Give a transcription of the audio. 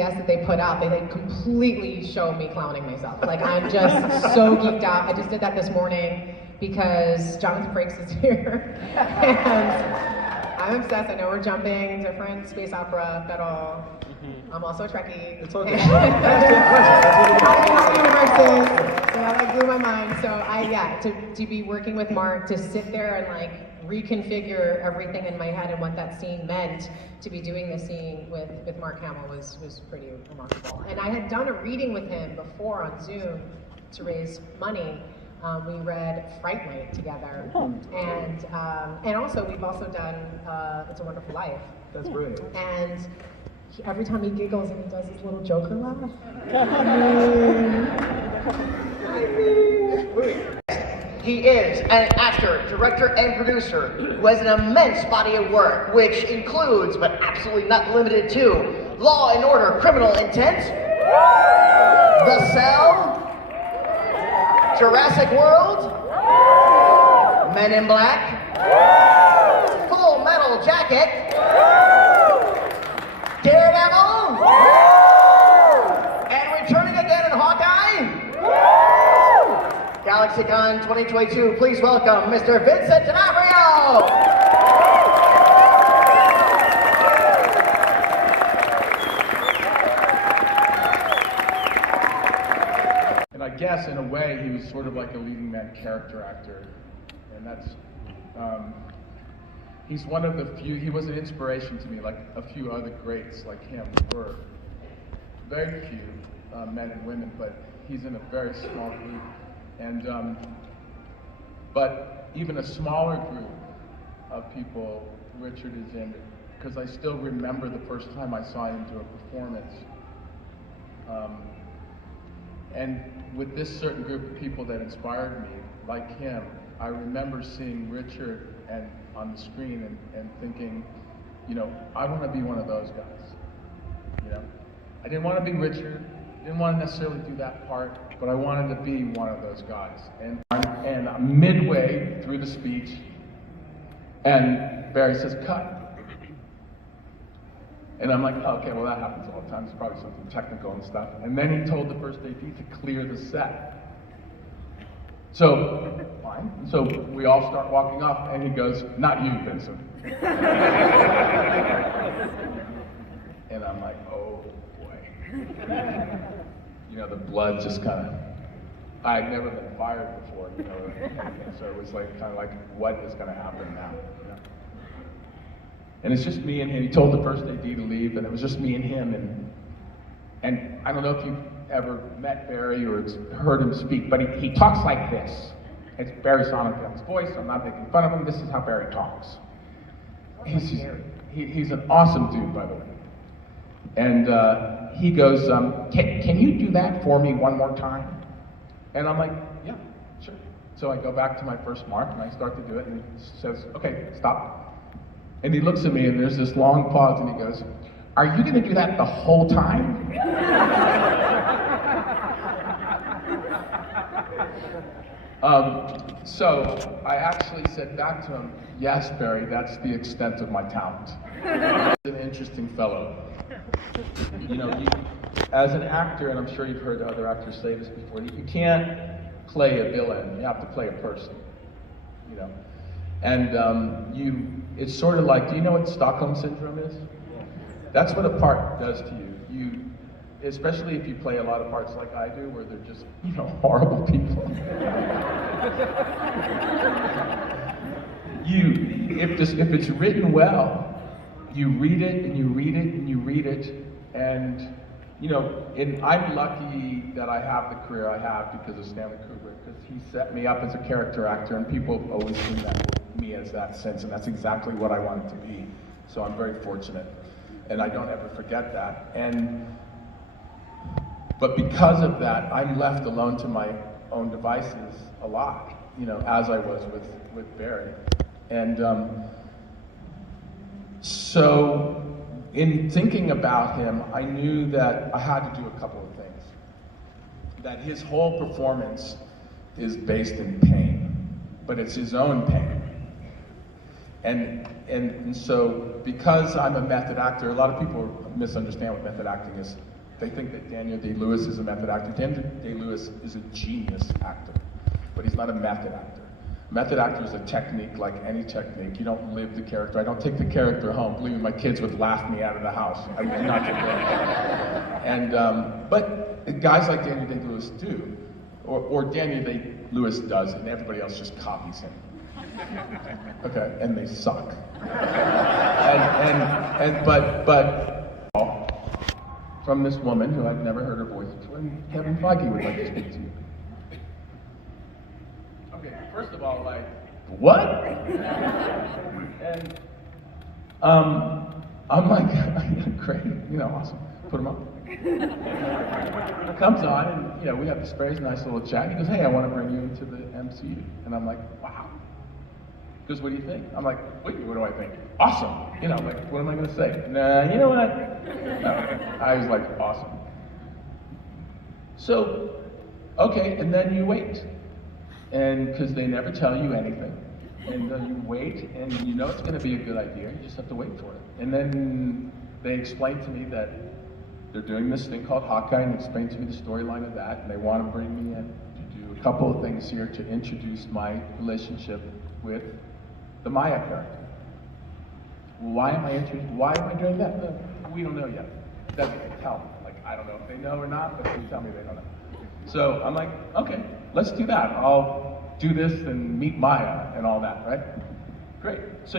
BS that they put out, they like completely show me clowning myself. Like I'm just so geeked out. I just did that this morning because Jonathan Frakes is here. And I'm obsessed. I know we're jumping different space opera, but I'm also a Trekkie. It's all good. So that like blew my mind. So to be working with Mark, to sit there and like reconfigure everything in my head and what that scene meant, to be doing this scene with Mark Hamill was pretty remarkable. And I had done a reading with him before on Zoom to raise money. We read Fright Night together, and also we've also done It's a Wonderful Life. That's brilliant. And every time he giggles and he does his little Joker laugh. He is an actor, director, and producer who has an immense body of work, which includes, but absolutely not limited to, Law and Order: Criminal Intent, The Cell, Jurassic World, Men in Black, Full Metal Jacket, Daredevil, and returning again in Hawkeye, GalaxyCon 2022. Please welcome Mr. Vincent D'Onofrio. And I guess in a way he was sort of like a leading man character actor, and that's he's one of the few. He was an inspiration to me, like a few other greats like him were. Very few men and women, but he's in a very small group. And but even a smaller group of people Richard is in, because I still remember the first time I saw him do a performance. And with this certain group of people that inspired me, like him, I remember seeing Richard on the screen and thinking, you know, I want to be one of those guys. You know, I didn't want to be Richard, didn't want to necessarily do that part, but I wanted to be one of those guys. And I'm midway through the speech, and Barry says, cut. And I'm like, oh, okay, well that happens all the time. It's probably something technical and stuff. And then he told the first AD to clear the set. So, fine. So we all start walking off, and he goes, not you, Vincent. And I'm like, oh boy. You know, the blood just kind of, I had never been fired before, you know, so it was like, kind of like, what is going to happen now? You know? And it's just me and him. He told the first AD to leave, and it was just me and him. And I don't know if you've ever met Barry or heard him speak, but he talks like this. It's Barry Sonnenfeld's voice. I'm not making fun of him. This is how Barry talks. He's an awesome dude, by the way. And he goes, can you do that for me one more time? And I'm like, yeah, sure. So I go back to my first mark, and I start to do it, and he says, okay, stop. And he looks at me, and there's this long pause, and he goes, are you going to do that the whole time? So I actually said back to him, yes, Barry, that's the extent of my talent. He's an interesting fellow. You know, as an actor, and I'm sure you've heard other actors say this before, you can't play a villain, you have to play a person, you know. And it's sort of like, do you know what Stockholm Syndrome is? That's what a part does to you. Especially if you play a lot of parts like I do, where they're just, you know, horrible people. If it's written well, you read it and you read it and you read it, and you know, I'm lucky that I have the career I have because of Stanley Kubrick, because he set me up as a character actor, and people have always seen me as that sense, and that's exactly what I wanted to be. So I'm very fortunate, and I don't ever forget that. But because of that, I'm left alone to my own devices a lot, you know, as I was with Barry. And so in thinking about him, I knew that I had to do a couple of things. That his whole performance is based in pain, but it's his own pain. And so because I'm a method actor, a lot of people misunderstand what method acting is. They think that Daniel Day-Lewis is a method actor. Daniel Day-Lewis is a genius actor, but he's not a method actor. Method actor is a technique like any technique. You don't live the character. I don't take the character home. Believe me, my kids would laugh me out of the house. I would not take that. And, but guys like Daniel Day-Lewis do, or Daniel Day-Lewis does, and everybody else just copies him. Okay, and they suck. But from this woman who I've never heard her voice before, and Kevin Feige would like to speak to you. Okay, first of all, like, what? And I'm like, great, awesome. Put him up. Comes on, and we have this very nice little chat. He goes, hey, I want to bring you into the MCU. And I'm like, wow. He goes, what do you think? I'm like, wait, what do I think? Awesome. Like, what am I going to say? Nah, you know what? No. I was like, awesome. So, okay, and then you wait. And because they never tell you anything. And you wait, and you know it's going to be a good idea. You just have to wait for it. And then they explained to me that they're doing this thing called Hawkeye, and explained to me the storyline of that. And they want to bring me in to do a couple of things here to introduce my relationship with the Maya character. Why am I doing that? No, we don't know yet. That's what they tell me. Like, I don't know if they know or not, but they tell me they don't know. So I'm like, okay, let's do that. I'll do this and meet Maya and all that, right? Great. So